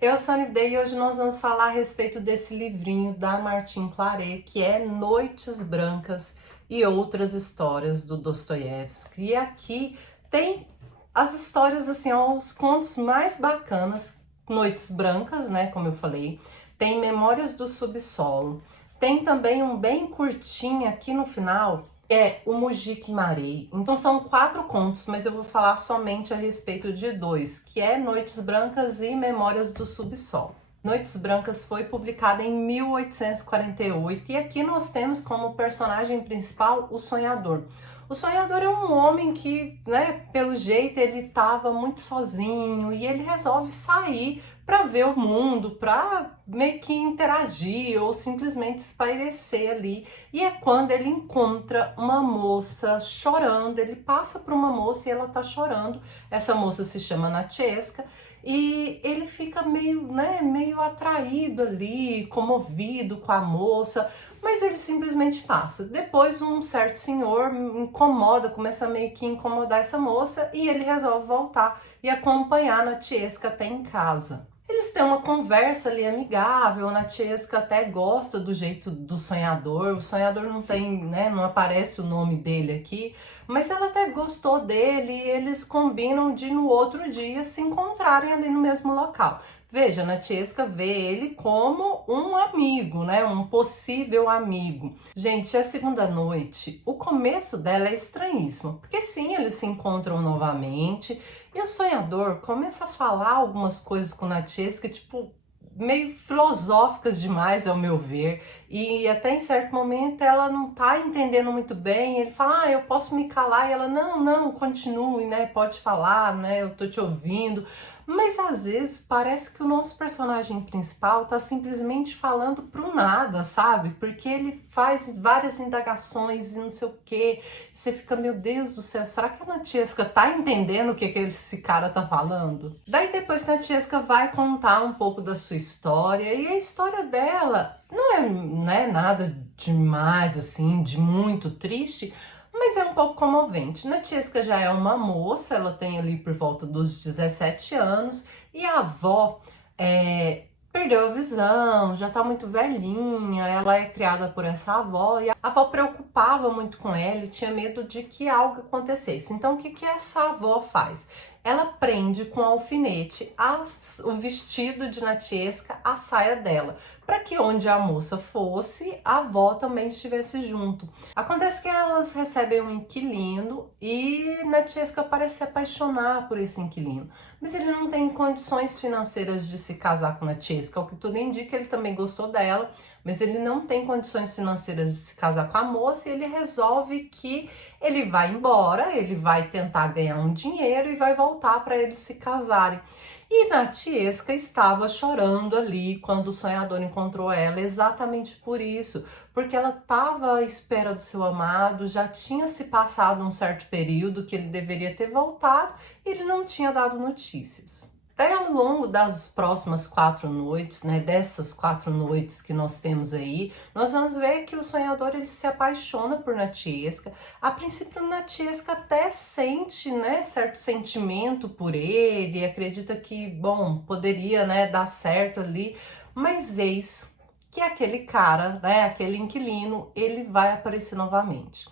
Eu sou a Nivdei e hoje nós vamos falar a respeito desse livrinho da Martine Claret, que é Noites Brancas e Outras Histórias do Dostoiévski. E aqui tem as histórias, assim, os contos mais bacanas, Noites Brancas, né, como eu falei, tem Memórias do Subsolo, tem também um bem curtinho aqui no final, é o Mujik Marei. Então são 4 contos, mas eu vou falar somente a respeito de 2, que é Noites Brancas e Memórias do Subsolo. Noites Brancas foi publicada em 1848 e aqui nós temos como personagem principal o Sonhador. O Sonhador é um homem que, né, pelo jeito ele estava muito sozinho e ele resolve sair para ver o mundo, para meio que interagir ou simplesmente espairecer ali. E é quando ele encontra uma moça chorando, ele passa por uma moça e ela tá chorando. Essa moça se chama Natchezka e ele fica meio, né, meio atraído ali, comovido com a moça, mas ele simplesmente passa. Depois um certo senhor incomoda, começa a meio que incomodar essa moça e ele resolve voltar e acompanhar a Natchezka até em casa. Eles têm uma conversa ali amigável, a Natchezka até gosta do jeito do sonhador, o sonhador não tem, né, não aparece o nome dele aqui, mas ela até gostou dele e eles combinam de no outro dia se encontrarem ali no mesmo local. Veja, a Natchezka vê ele como um amigo, né, um possível amigo. Gente, a segunda noite, o começo dela é estranhíssimo, porque sim, eles se encontram novamente, e o sonhador começa a falar algumas coisas com Natchezka, tipo, meio filosóficas demais, ao meu ver. E até em certo momento ela não tá entendendo muito bem. Ele fala, eu posso me calar. E ela, não, continue, né? Pode falar, né? Eu tô te ouvindo. Mas às vezes parece que o nosso personagem principal tá simplesmente falando pro nada, sabe? Porque ele faz várias indagações e não sei o quê. Você fica, meu Deus do céu, será que a Natchezka tá entendendo o que esse cara tá falando? Daí depois a Natchezka vai contar um pouco da sua história e a história dela não é, né, nada demais, assim, de muito triste, mas é um pouco comovente. Natchezka já é uma moça, ela tem ali por volta dos 17 anos, e a avó perdeu a visão, já tá muito velhinha, ela é criada por essa avó, e a avó preocupava muito com ela e tinha medo de que algo acontecesse. Então o que essa avó faz? Ela prende com alfinete o vestido de Natchezka, a saia dela, para que onde a moça fosse, a avó também estivesse junto. Acontece que elas recebem um inquilino e Natchezka parece se apaixonar por esse inquilino, mas ele não tem condições financeiras de se casar com Natchezka, o que tudo indica, ele também gostou dela, mas ele não tem condições financeiras de se casar com a moça e ele resolve que ele vai embora, ele vai tentar ganhar um dinheiro e vai voltar para eles se casarem. E Natchezka estava chorando ali quando o sonhador encontrou ela, exatamente por isso, porque ela estava à espera do seu amado, já tinha se passado um certo período que ele deveria ter voltado e ele não tinha dado notícias. Daí, ao longo das próximas 4 noites, né, dessas 4 noites que nós temos aí, nós vamos ver que o sonhador ele se apaixona por Natchezka. A princípio, Natchezka até sente, né, certo sentimento por ele, acredita que, bom, poderia, né, dar certo ali, mas eis que aquele cara, né, aquele inquilino, ele vai aparecer novamente.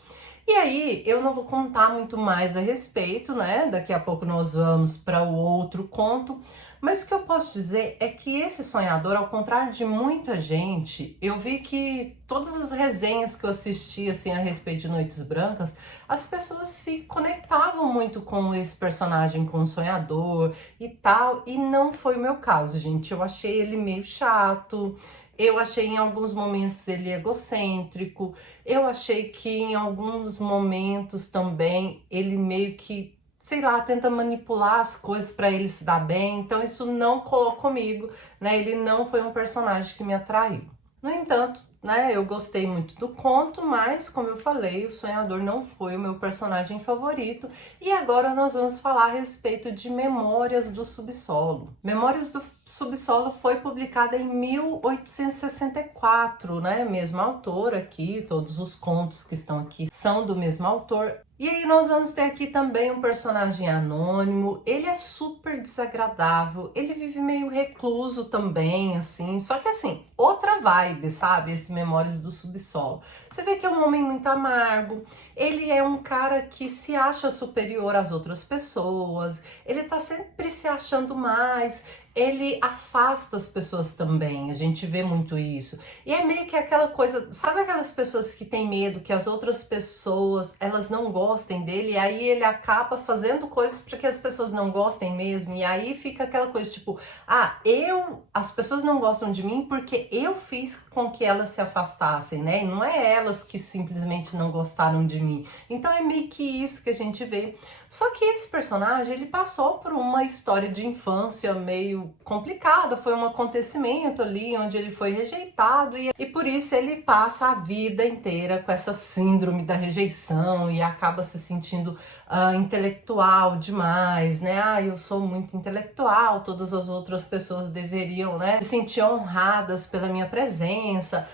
E aí, eu não vou contar muito mais a respeito, né? Daqui a pouco nós vamos para o outro conto. Mas o que eu posso dizer é que esse sonhador, ao contrário de muita gente, eu vi que todas as resenhas que eu assisti assim a respeito de Noites Brancas, as pessoas se conectavam muito com esse personagem, com o sonhador e tal, e não foi o meu caso, gente. Eu achei ele meio chato. Eu achei em alguns momentos ele egocêntrico, eu achei que em alguns momentos também ele meio que, sei lá, tenta manipular as coisas para ele se dar bem, então isso não colou comigo, né? Ele não foi um personagem que me atraiu. No entanto, né? Eu gostei muito do conto, mas, como eu falei, o Sonhador não foi o meu personagem favorito. E agora nós vamos falar a respeito de Memórias do Subsolo. Memórias do Subsolo foi publicada em 1864, né? Mesmo autor aqui, todos os contos que estão aqui são do mesmo autor. E aí nós vamos ter aqui também um personagem anônimo, ele é super desagradável, ele vive meio recluso também, assim, só que assim, outra vibe, sabe, esse Memórias do Subsolo. Você vê que é um homem muito amargo, ele é um cara que se acha superior às outras pessoas, ele tá sempre se achando mais, ele afasta as pessoas também, a gente vê muito isso. E é meio que aquela coisa, sabe aquelas pessoas que têm medo que as outras pessoas, elas não gostem dele, e aí ele acaba fazendo coisas para que as pessoas não gostem mesmo, e aí fica aquela coisa tipo, as pessoas não gostam de mim porque eu fiz com que elas se afastassem, né? E não é elas que simplesmente não gostaram de mim. Então é meio que isso que a gente vê. Só que esse personagem, ele passou por uma história de infância meio complicada, foi um acontecimento ali onde ele foi rejeitado e por isso ele passa a vida inteira com essa síndrome da rejeição e acaba se sentindo intelectual demais, né? Eu sou muito intelectual, todas as outras pessoas deveriam, né, se sentir honradas pela minha presença.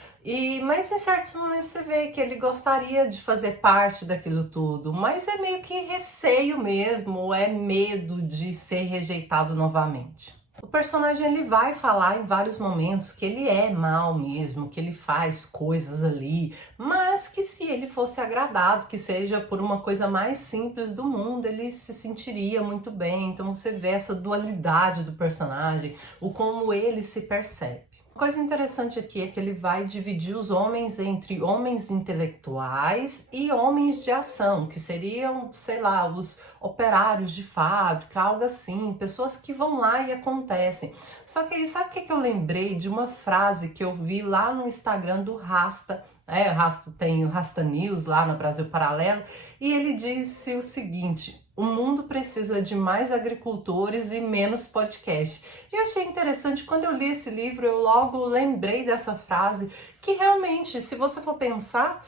Mas em certos momentos você vê que ele gostaria de fazer parte daquilo tudo, mas é meio que receio mesmo, é medo de ser rejeitado novamente. O personagem ele vai falar em vários momentos que ele é mal mesmo, que ele faz coisas ali, mas que se ele fosse agradado, que seja por uma coisa mais simples do mundo, ele se sentiria muito bem. Então você vê essa dualidade do personagem, o como ele se percebe. Uma coisa interessante aqui é que ele vai dividir os homens entre homens intelectuais e homens de ação, que seriam, sei lá, os operários de fábrica, algo assim, pessoas que vão lá e acontecem. Só que aí, sabe o que eu lembrei de uma frase que eu vi lá no Instagram do Rasta? O Rasta tem o Rasta News lá no Brasil Paralelo, e ele disse o seguinte: o mundo precisa de mais agricultores e menos podcast. E eu achei interessante, quando eu li esse livro, eu logo lembrei dessa frase, que realmente, se você for pensar,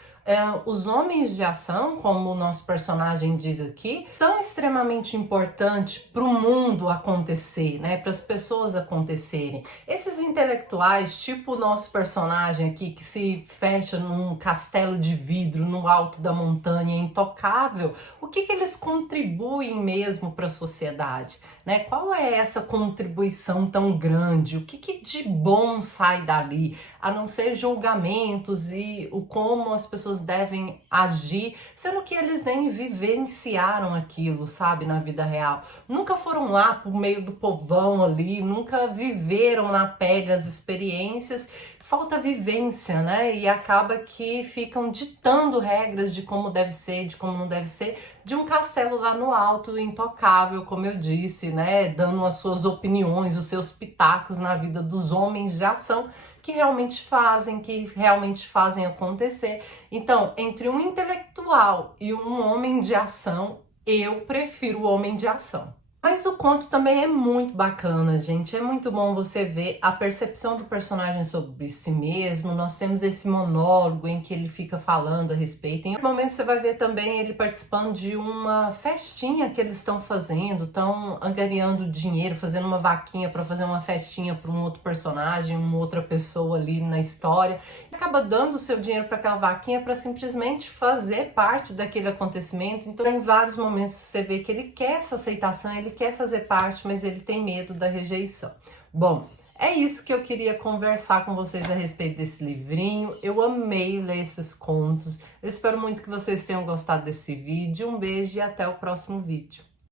os homens de ação, como o nosso personagem diz aqui, são extremamente importantes para o mundo acontecer, né? Para as pessoas acontecerem. Esses intelectuais, tipo o nosso personagem aqui, que se fecha num castelo de vidro no alto da montanha, intocável, o que eles contribuem mesmo para a sociedade, né? Qual é essa contribuição tão grande? O que de bom sai dali? A não ser julgamentos e o como as pessoas devem agir, sendo que eles nem vivenciaram aquilo, sabe, na vida real. Nunca foram lá por meio do povão ali, nunca viveram na pele as experiências. Falta vivência, né? E acaba que ficam ditando regras de como deve ser, de como não deve ser, de um castelo lá no alto, intocável, como eu disse, né? Dando as suas opiniões, os seus pitacos na vida dos homens de ação que realmente fazem acontecer. Então, entre um intelectual e um homem de ação, eu prefiro o homem de ação. Mas o conto também é muito bacana, gente. É muito bom você ver a percepção do personagem sobre si mesmo. Nós temos esse monólogo em que ele fica falando a respeito. Em um momento você vai ver também ele participando de uma festinha que eles estão fazendo, estão angariando dinheiro, fazendo uma vaquinha para fazer uma festinha para um outro personagem, uma outra pessoa ali na história. Ele acaba dando o seu dinheiro para aquela vaquinha para simplesmente fazer parte daquele acontecimento. Então, em vários momentos você vê que ele quer essa aceitação, ele quer fazer parte, mas ele tem medo da rejeição. Bom, é isso que eu queria conversar com vocês a respeito desse livrinho. Eu amei ler esses contos. Eu espero muito que vocês tenham gostado desse vídeo. Um beijo e até o próximo vídeo.